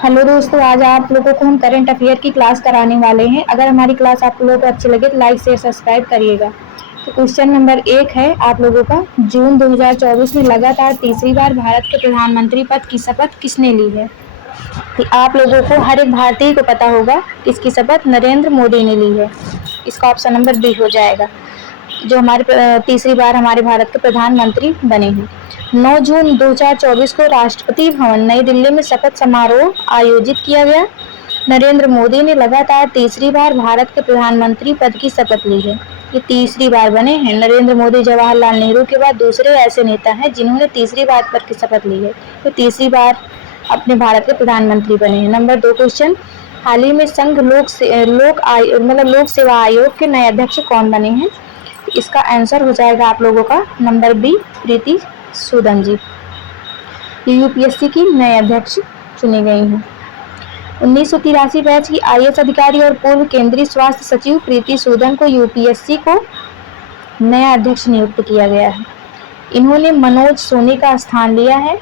Hello दोस्तों, आज आप लोगों को हम करंट अफेयर की क्लास कराने वाले हैं। अगर हमारी क्लास आप लोगों को अच्छी लगे तो लाइक शेयर सब्सक्राइब करिएगा। तो क्वेश्चन नंबर 1 है आप लोगों का, जून 2024 में लगातार तीसरी बार भारत के प्रधानमंत्री पद की शपथ किसने ली है। तो आप लोगों को, हर एक भारतीय को पता होगा किसकी शपथ नरेंद्र मोदी ने ली है। इसका ऑप्शन नंबर बी हो जाएगा, जो हमारे तीसरी बार हमारे भारत के प्रधानमंत्री बने हैं। 9 जून 2024 को राष्ट्रपति भवन नई दिल्ली में शपथ समारोह आयोजित किया गया। नरेंद्र मोदी ने लगातार तीसरी बार भारत के प्रधानमंत्री पद की शपथ ली है। ये तीसरी बार बने हैं। नरेंद्र मोदी जवाहरलाल नेहरू के बाद दूसरे ऐसे नेता हैं जिन्होंने तीसरी बार पद की शपथ ली है। तो तीसरी बार अपने भारत के प्रधानमंत्री बने हैं। नंबर 2 क्वेश्चन, हाल ही में संघ लोक सेवा आयोग के नए अध्यक्ष कौन बने हैं। इसका आंसर हो जाएगा आप लोगों का नंबर बी, प्रीति सूदन जी। यूपीएससी की नए अध्यक्ष चुनी गई हैं। 1983 बैच की आईएएस अधिकारी और पूर्व केंद्रीय स्वास्थ्य सचिव प्रीति सूदन को यूपीएससी को नया अध्यक्ष नियुक्त किया गया है। इन्होंने मनोज सोनी का स्थान लिया है।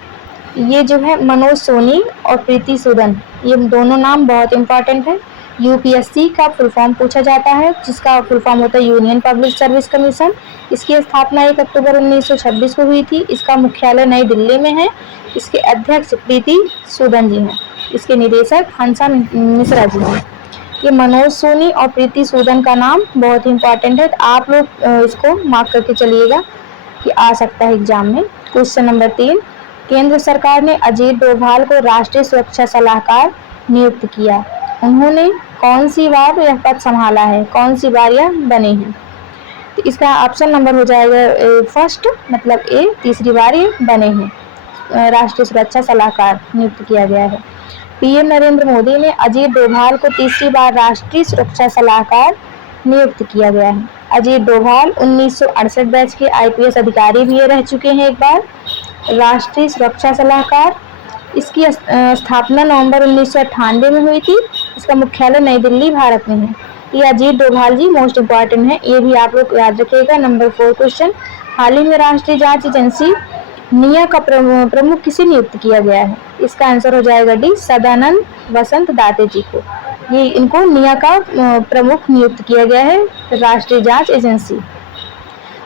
ये जो है मनोज सोनी और प्रीति सूदन, ये दोनों नाम बहुत इंपॉर्टेंट है। यूपीएससी का फुल फॉर्म पूछा जाता है, जिसका फुल फॉर्म होता है यूनियन पब्लिक सर्विस कमीशन। इसकी स्थापना 1 अक्टूबर 1926 को हुई थी। इसका मुख्यालय नई दिल्ली में है। इसके अध्यक्ष प्रीति सूदन जी हैं। इसके निदेशक हंसा मिश्रा जी हैं। ये मनोज सोनी और प्रीति सूदन का नाम बहुत ही इंपॉर्टेंट है। आप लोग इसको मार्क करके चलिएगा कि आ सकता है एग्जाम में। क्वेश्चन नंबर 3, केंद्र सरकार ने अजीत डोभाल को राष्ट्रीय सुरक्षा सलाहकार नियुक्त किया। उन्होंने कौन सी बार यह पद संभाला है, कौन सी बार यह बने हैं। तो इसका ऑप्शन नंबर हो जाएगा फर्स्ट, मतलब ए, तीसरी बार ये बने हैं। राष्ट्रीय सुरक्षा सलाहकार नियुक्त किया गया है। पीएम नरेंद्र मोदी ने अजीत डोभाल को तीसरी बार राष्ट्रीय सुरक्षा सलाहकार नियुक्त किया गया है। अजीत डोभाल 1968 बैच के आईपीएस अधिकारी भी रह चुके हैं। एक बार राष्ट्रीय सुरक्षा सलाहकार, इसकी स्थापना नवंबर 1998 में हुई थी। इसका मुख्यालय नई दिल्ली भारत में है। ये अजीत डोभाल जी मोस्ट इम्पॉर्टेंट है, ये भी आप लोग याद रखिएगा। नंबर 4 क्वेश्चन, हाल ही में राष्ट्रीय जांच एजेंसी निया का प्रमुख किसे नियुक्त किया गया है। इसका आंसर हो जाएगा डी, सदानंद वसंत दाते जी को। ये इनको निया का प्रमुख नियुक्त किया गया है, राष्ट्रीय जांच एजेंसी।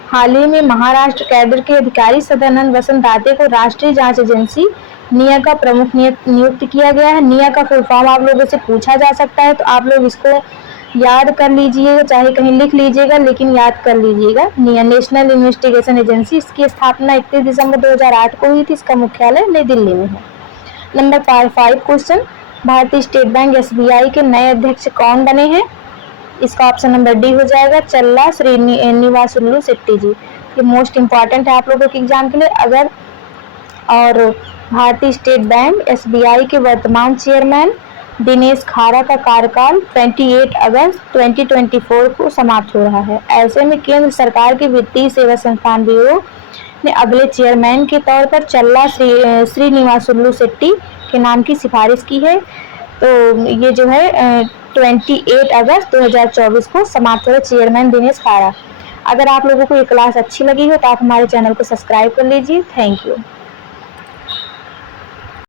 हाल ही में महाराष्ट्र कैडर के अधिकारी सदानंद वसंत दाते को राष्ट्रीय जांच एजेंसी निया का प्रमुख नियुक्त किया गया है। निया का फुल फॉर्म आप लोगों से पूछा जा सकता है, तो आप लोग इसको याद कर लीजिएगा, चाहे कहीं लिख लीजिएगा, लेकिन याद कर लीजिएगा। निया नेशनल इन्वेस्टिगेशन एजेंसी, इसकी स्थापना 31 दिसंबर 2008 को हुई थी। इसका मुख्यालय नई दिल्ली में है। नंबर 5 क्वेश्चन, भारतीय स्टेट बैंक एसबीआई के नए अध्यक्ष कौन बने हैं। इसका ऑप्शन नंबर डी हो जाएगा, चल्ला श्रीनिवासुलु शेट्टी जी। ये मोस्ट इंपॉर्टेंट है आप लोगों के एग्जाम के लिए। अगर और भारतीय स्टेट बैंक एसबीआई के वर्तमान चेयरमैन दिनेश खारा का कार्यकाल 28 अगस्त 2024 को समाप्त हो रहा है। ऐसे में केंद्र सरकार के वित्तीय सेवा संस्थान ब्यूरो ने अगले चेयरमैन के तौर पर चल्ला श्रीनिवासुलु शेट्टी के नाम की सिफारिश की है। तो ये जो है 28 अगस्त 2024 को समाप्त हो रहा चेयरमैन दिनेश खारा। अगर आप लोगों को ये क्लास अच्छी लगी हो तो आप हमारे चैनल को सब्सक्राइब कर लीजिए। Thank you.